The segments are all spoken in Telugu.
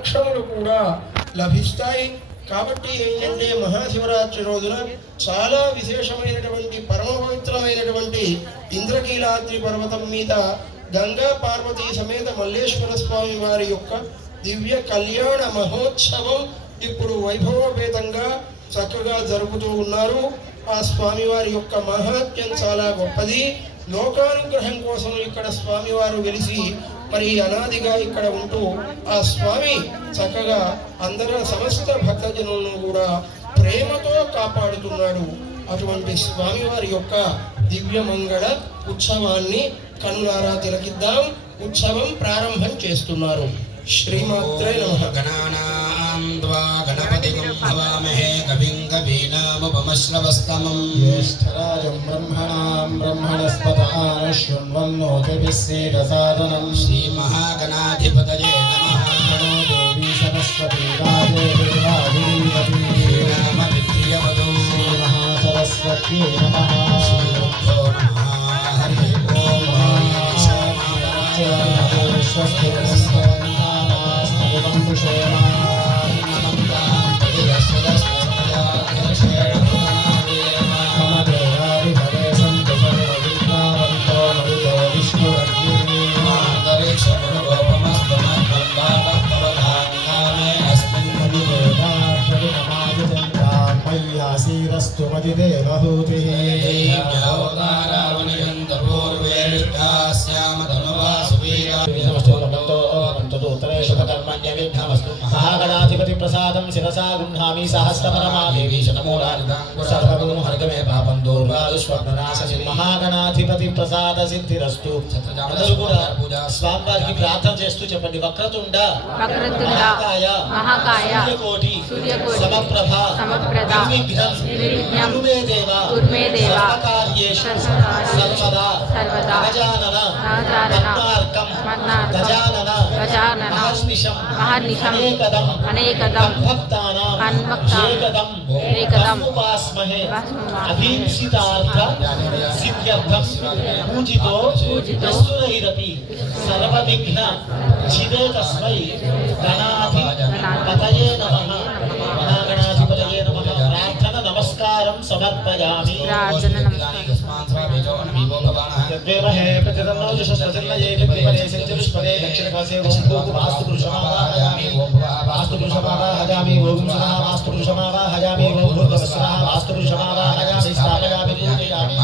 మోక్షములు కూడా లభిస్తాయి. కాబట్టి ఏంటంటే మహాశివరాత్రి రోజున చాలా విశేషమైనటువంటి పరమ పవిత్రమైనటువంటి ఇంద్రకీలాద్రి పర్వతం మీద గంగా పార్వతీ సమేత మల్లేశ్వర స్వామి వారి యొక్క దివ్య కళ్యాణ మహోత్సవం ఇప్పుడు వైభవపేతంగా చక్కగా జరుపుతూ ఉన్నారు. ఆ స్వామివారి యొక్క మహాత్మ్యం చాలా గొప్పది. లోకానుగ్రహం కోసం ఇక్కడ స్వామివారు వెలిసి మరి అనాదిగా ఇక్కడ ఉంటూ ఆ స్వామి చక్కగా అందరూ సమస్త భక్తజనులను కూడా ప్రేమతో కాపాడుతున్నాడు. అటువంటి స్వామివారి యొక్క దివ్యమంగళ ఉత్సవాన్ని కనులారా తిలకిద్దాం. ఉత్సవం ప్రారంభం చేస్తున్నారు. శ్రీమాత్రే నమః. గణానాం త్వా గణపతిం హవామహే కవిం కవీనాముపమశ్రవస్తమం జ్యేష్ఠరాజం బ్రహ్మణాం బ్రహ్మణస్పత ఆనశ్వన్వన్నోతిభిస్సేదసాదనం శ్రీమహాగణాధిపతయే నమః. దేవీ సరస్వతీ రాజే దేవాధిపతి నామ విద్యవదో శ్రీమహాసరస్వత్యై నమః. శ్రీగురుభ్యో నమః. హరి ఓం స్వస్తి శ్రీరస్తు మదిదేవహూతిః మహాగణాధిపతి ప్రసాదం శిరసా గృహామి సహస్రపరమాదేవి శతమూలార్ధం హరితమే పాపం దూర్వాదుష్వర్ణనాశి. మహాగణాధిపతి ప్రసాద సిద్ధిరస్తు. అందరూ కూడా స్వామివారికి ప్రార్థన చేస్తూ చెప్పండి. వక్రతుండ మహాకాయ సూర్యకోటి సమప్రభ నిర్విఘ్నం కురు మే దేవ సర్వకార్యేషు సర్వదా గజానన పద్మార్కం గజానన మహర్నిశం అనేకదం ఏకదం ఉపాస్మహే అభీప్సితార్థ సిద్ధ్యర్థం పూజితో యస్సురహిరపి సర్వవిఘ్న ఛిదే తస్మై గణాధిపతయే నమః. మహాగణాధిపతయే నమః. ప్రార్థన నమస్కారం సమర్పయామి. యద్వేమహే ప్రతిదన్నో జుషస్వజన్నయే విపదే సంజవిష్పదే దక్షిణకాశే ఓం భూగు వాస్తు పురుషమావాహయామి. వాస్తు పురుషమావాహయామి. ఓం సునః వాస్తు పురుషమావాహయామి. ఓం భూర్భువస్సునః వాస్తు పురుషమావాహయామి. స్థాపయామి పూజయామి.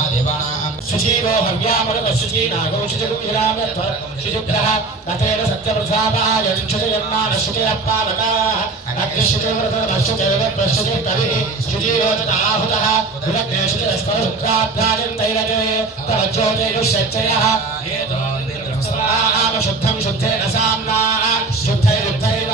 శుచీవో హవ్యామృత శుచీనాగో శుచిగుమిరామ్యత్వ శుచిభ్రః తథేన సత్యప్రసాదాయ శుచయన్నాన శుచయప్పావకాః అగ్నిశుచివ్రతమశుచైవ ప్రశుచి కవిః శుచీరోచనాహుతః విలగ్నే శుచిరస్పరుద్రాభ్యాజం తైరజే తవ జ్యోతిరుషచ్చయః ఏదో నిర్మసరామ శుద్ధం శుద్ధేన సామ్నా శుద్ధైరుద్ధైవ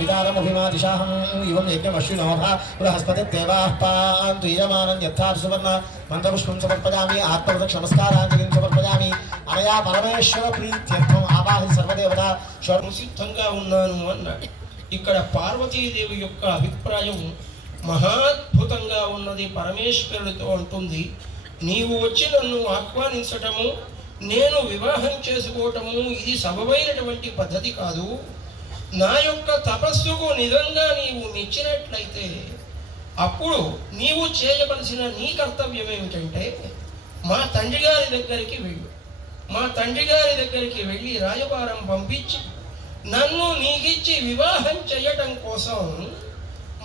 విదారముభిమాదిశాహం ఇవం యజ్ఞమశ్వినోభ పురహస్పతి దేవాః పాంతు యజమానం యథార్థ సువర్ణ మంత్రపుష్పం సమర్పయామి. ఆత్మప్రదక్ష నమస్కారాంజలిం సమర్పయామి. అనయా పరమేశ్వర ప్రీత్యర్థం ఆవాహి సర్వదేవత సిద్ధంగా ఉన్నాను అన్నాడు. ఇక్కడ పార్వతీదేవి యొక్క అభిప్రాయం మహాద్భుతంగా ఉన్నది. పరమేశ్వరుడితో అంటుంది, నీవు వచ్చి నన్ను ఆహ్వానించటము, నేను వివాహం చేసుకోవటము ఇది సబబైనటువంటి పద్ధతి కాదు. నా యొక్క తపస్సుకు నిజంగా నీవు మెచ్చినట్లయితే అప్పుడు నీవు చేయవలసిన నీ కర్తవ్యం ఏమిటంటే మా తండ్రి గారి దగ్గరికి వెళ్ళు. మా తండ్రి గారి దగ్గరికి వెళ్ళి రాయబారం పంపించి నన్ను నీకిచ్చి వివాహం చేయటం కోసం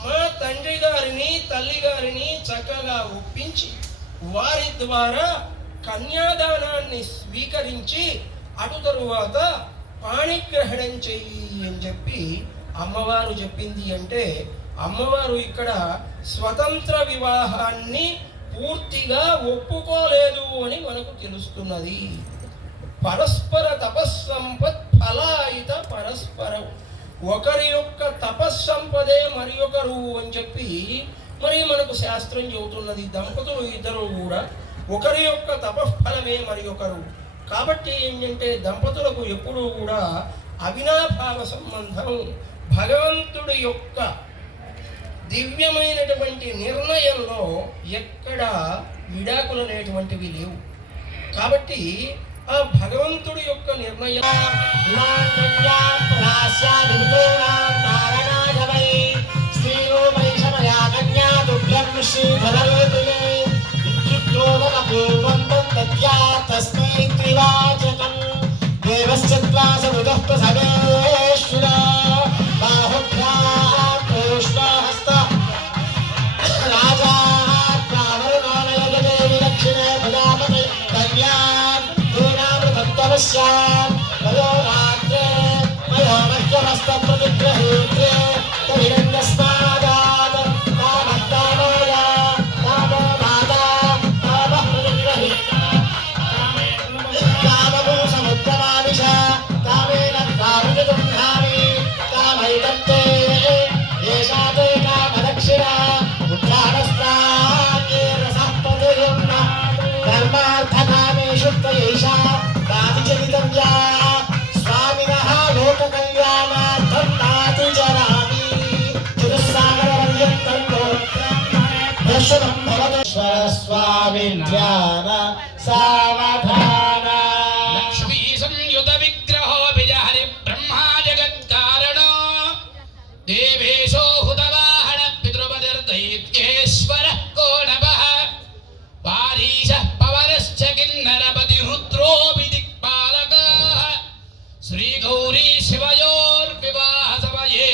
మా తండ్రి గారిని తల్లి గారిని చక్కగా ఒప్పించి వారి ద్వారా కన్యాదానాన్ని స్వీకరించి అటు తరువాత పాణిగ్రహణం చెయ్యి అని చెప్పి అమ్మవారు చెప్పింది. అంటే అమ్మవారు ఇక్కడ స్వతంత్ర వివాహాన్ని పూర్తిగా ఒప్పుకోలేదు అని మనకు తెలుస్తున్నది. పరస్పర తపస్సంపత్ ఫలాయిత పరస్పరం, ఒకరి యొక్క తపస్సంపదే మరి ఒకరు అని చెప్పి మరి మనకు శాస్త్రం చెబుతున్నది. దంపతులు ఇద్దరు కూడా ఒకరి యొక్క తపఫలమే మరి ఒకరు. కాబట్టి ఏంటంటే దంపతులకు ఎప్పుడూ కూడా అవినాభావ సంబంధం. భగవంతుడి యొక్క దివ్యమైనటువంటి నిర్ణయంలో ఎక్కడ విడాకులు అనేటువంటివి లేవు. కాబట్టి ఆ భగవంతుడి యొక్క నిర్ణయం స్వామి ధ్యాన సావధాన. లక్ష్మీ సంయుత విగ్రహో విజహరి బ్రహ్మా జగత్కారణో దేవేశో హుతవాహన పితృపతిర్దైత్యేశ్వరః కోణవః వారీశః పవనశ్చ కిన్నరపతి రుద్రోపి దిక్పాలకాః శ్రీగౌరీ శివయోర్వివాహ సమయే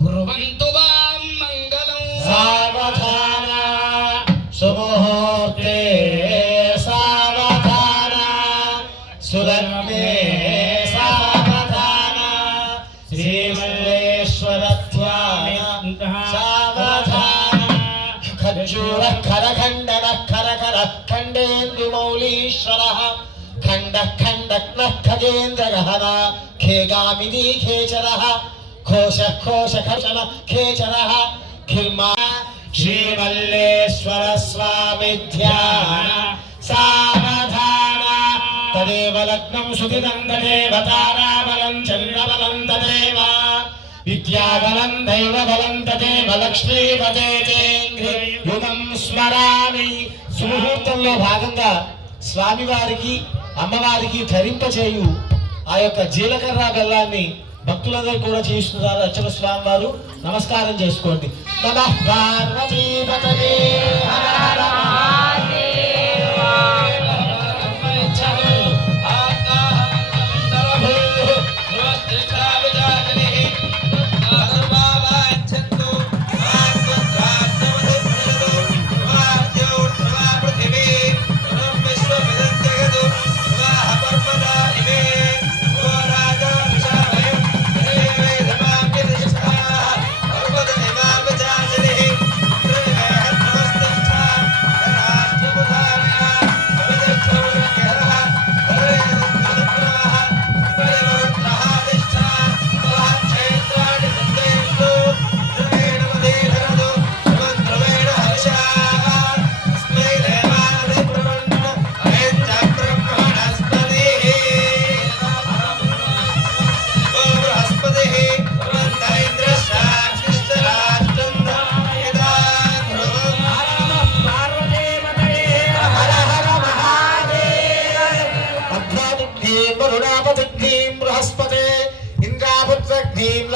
కుర్వంతు వాం మంగళం. సావధాన సుముహూర్తే సావధాన సులగ్నే సావధాన శ్రీమల్లేశ్వర ధ్యాన సావధాన ఖర్జూర ఖరఖండన ఖరఖర ఖండేందుమౌలీశ్వర ఖండ ఖండగ్న ఖగేంద్ర గహన ఖేగామిని ఖేచర ఘోష ఘోష ఖచన ఖేచర ఖిర్మా శ్రీమల్లేశ్వర స్వామి ధ్యాన సావధాన. తదేవ లగ్నం సుదిదం తదేవ తారాబలం చంద్రబలం తదేవ విద్యాబలం దైవబలం తదేవ లక్ష్మీపతే యుగం స్మరామి. సుముహూర్తంలో భాగంగా స్వామివారికి అమ్మవారికి ధరింపచేయు ఆ యొక్క జీలకర్ర బెల్లాన్ని భక్తులందరూ కూడా చేస్తున్నారు. అర్చక స్వామి వారు నమస్కారం చేసుకోండి. నమః పార్వతీపతయే హర హర మహాదేవ.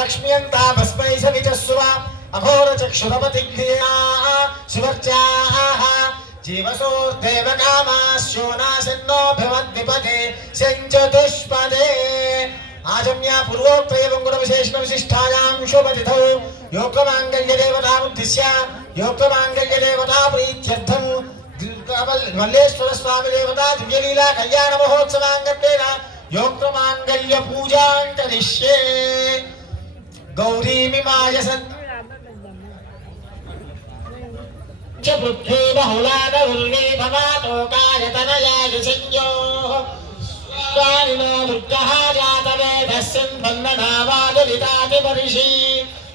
लक्ष्म्यन्तामस्मै सवितस्व अघोरचक्षुरपतिघ्निया सुवर्चाः जीवसोर्देव कामास्यो नाशन्नो भवद्विपदे सञ्चतुष्पदे आजम्या पूर्वोक्त एवं गुणविशेषण विशिष्टायां शुभतिथौ योगमाङ्गल्यदेवतामुद्दिश्य योगमाङ्गल्यदेवता प्रीत्यर्थं मल्लेश्वर स्वामी देवता दिव्यलीला कल्याण महोत्सवाङ्गत्वेन योगमाङ्गल्य पूजां करिष्ये गौरीमिमाय सत् च बुद्धि बहुलादुर्गे भवातोकाय तनयाय संयोः स्वामिनो दुर्गः जातवेदस्यन् बन्धनावादलितातिपरिषि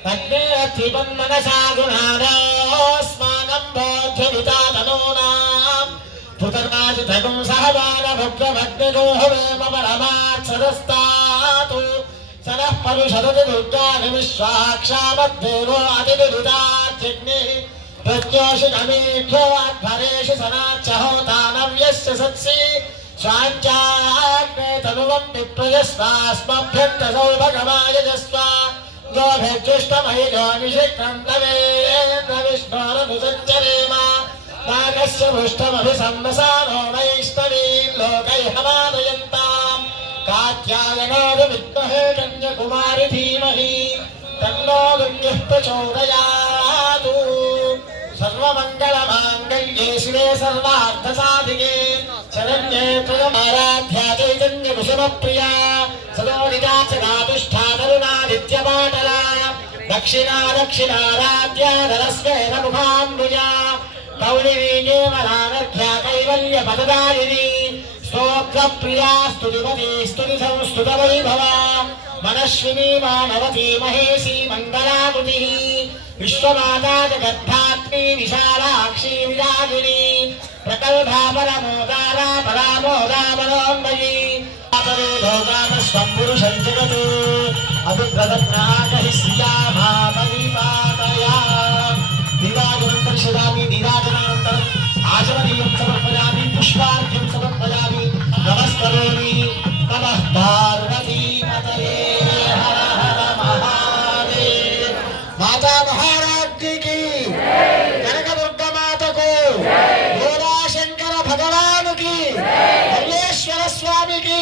तन्मे अत्रिपन्मनसा गुणानास्माकं बोध्यवितातनूनाम् पुतर्नाचितकं सहवानभद्रभग्निगोहवेम परमात्सदस्तातु सनः परुषदति दुर्गानि विश्वाक्षामद्देवो अतिदुरितात्यग्निः प्रत्योषितमीभ्यो अध्वरेषु सनाच्च होतानव्यस्य सत्सि स्वाञ्चाग्ने तनुवं विप्रजस्वास्मभ्यन्तसौ भगवायजस्व गोभिर्जुष्टमहिजोनिषिक्तं नागस्य पुष्टमभिसंवसानो वैष्णवीं लोकैहमादयन्ताम् कात्यायनाद विद्महे कन्याकुमारी धीमहि तन्नो दुर्गः प्रचोदयातु सर्वमङ्गलमाङ्गल्ये शिवे सर्वार्थसाधिके शरण्ये त्वयमाराध्या चैतन्यकुसुमप्रिया सदोदिता सदातुष्ठा तरुणादित्यपाटला दक्षिणा दक्षिणाराध्या धरस्वेन मुखाम्बुजा कौलिनीकेवलानर्घ्या कैवल्यपददायिनी स्तोत्रप्रिया स्तुतिपति स्तुतिसंस्तुतवैभवा मनस्विनी मानवती महेशी मङ्गलाकृतिः विश्वमाता जगद्धात्री विशालाक्षी विरागिणी प्रकल्भा परमोदारा परामोदा मनोन्मयी लोकामस्वं पुरुषं जगत् अभिप्रदन्नाकहि श्रिया मामविपातया दीराजनं दर्शयामि दीराजनानन्तरम् आचमनीयं समर्पयामि पुष्पार्घ्यं समर्पयामि नमस्करोमि नमः पार्वतीपतये हर हर महादेव माता महाराज्ञी की कनकदुर्गा माता को भोलाशंकर भगवान की मल्लेश्वर स्वामी की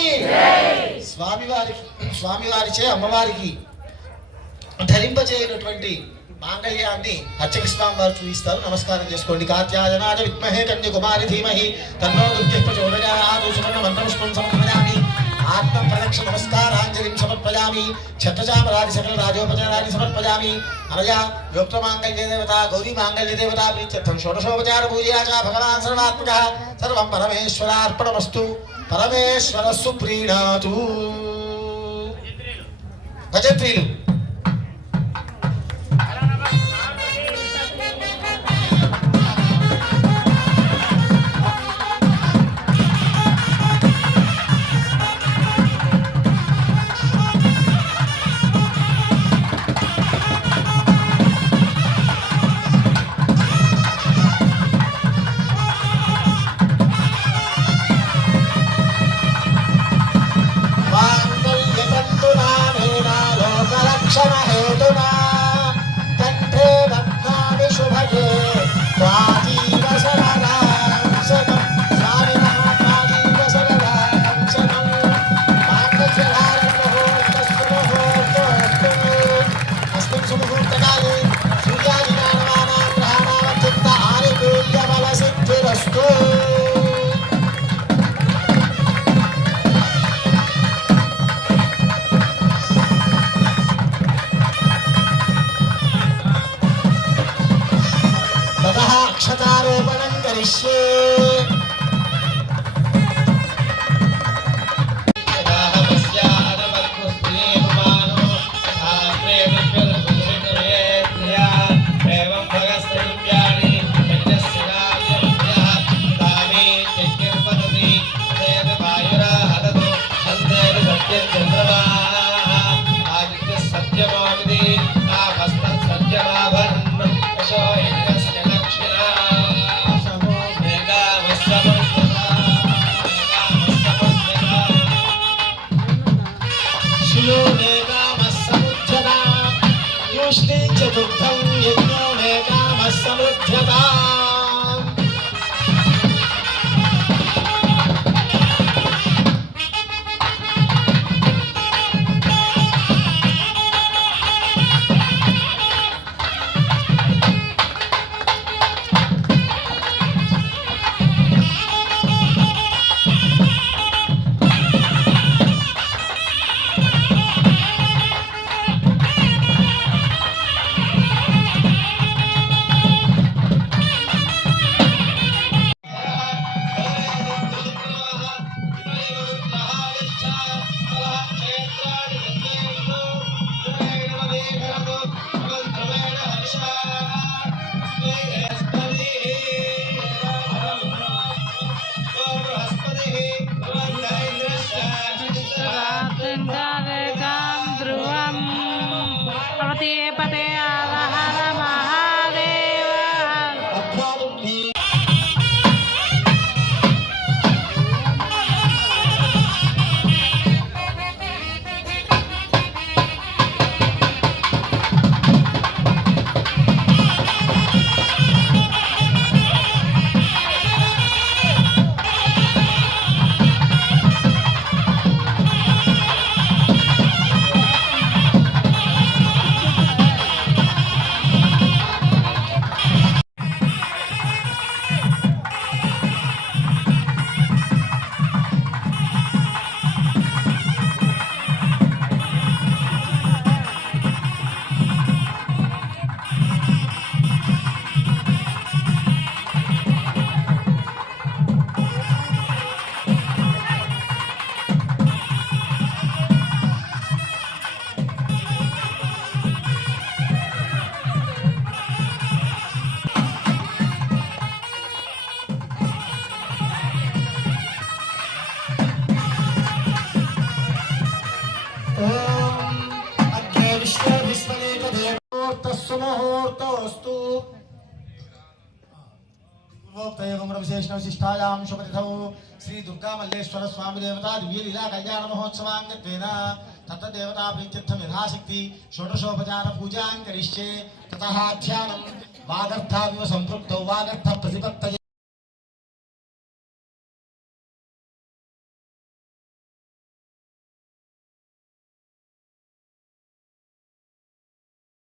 స్వామివారిచే అమ్మవారికి ధరింపచేయనటువంటి మాంగళ్యాన్ని అర్చక స్వామి వారు చూపిస్తారు. నమస్కారం చేసుకోండి. కాత్యాయనాయ విద్మహే కన్యాకుమారి ధీమహి తన్నో దుర్గః ప్రచోదయాత్ సువర్ణ మంత్రపుష్పం సమర్పయామి ఆత్మ ప్రదక్షిణ నమస్కారాంజలిం సమర్పయామి ఛత్రచామరాది సకల రాజోపచారాన్ని సమర్పయామి అనయా యోక్త మాంగళ్య దేవత గౌరీ మాంగళ్య దేవత ప్రీత్యర్థం షోడశోపచార పూజయా చ భగవాన్ సర్వాత్మకః సర్వం పరమేశ్వరార్పణమస్తు పరమేశ్వర సుప్రీణాతు. భజత్రీలు हेतुना कंठे बध्नामि शुभगे त्वाजीव शरणां शरणं स्वामिनः त्वाजीव शरणां शरणं अस्मिन् सुमुहूर्तकाले सूर्यादिनामानां ग्रहाणामत्यन्त आनुकूल्यबलसिद्धिरस्तु. अक्षतारोपणं करिष्ये. चतुर्थं यज्ञो मे कामः समुद्यताम्. సుముహూర్తోస్తు విశేషణవిశిష్టాయాం శుభతిథౌ శ్రీ దుర్గా మల్లేశ్వర స్వామి దేవతా దివ్యలీలా కళ్యాణ మహోత్సవాంగత్వేన తత్తదేవతా ప్రీత్యర్థం యథాశక్తి షోడశోపచార పూజాం కరిష్యే తతః ధ్యానం వాగర్థావివ సంపృక్తౌ వాగర్థ ప్రతిపత్తయే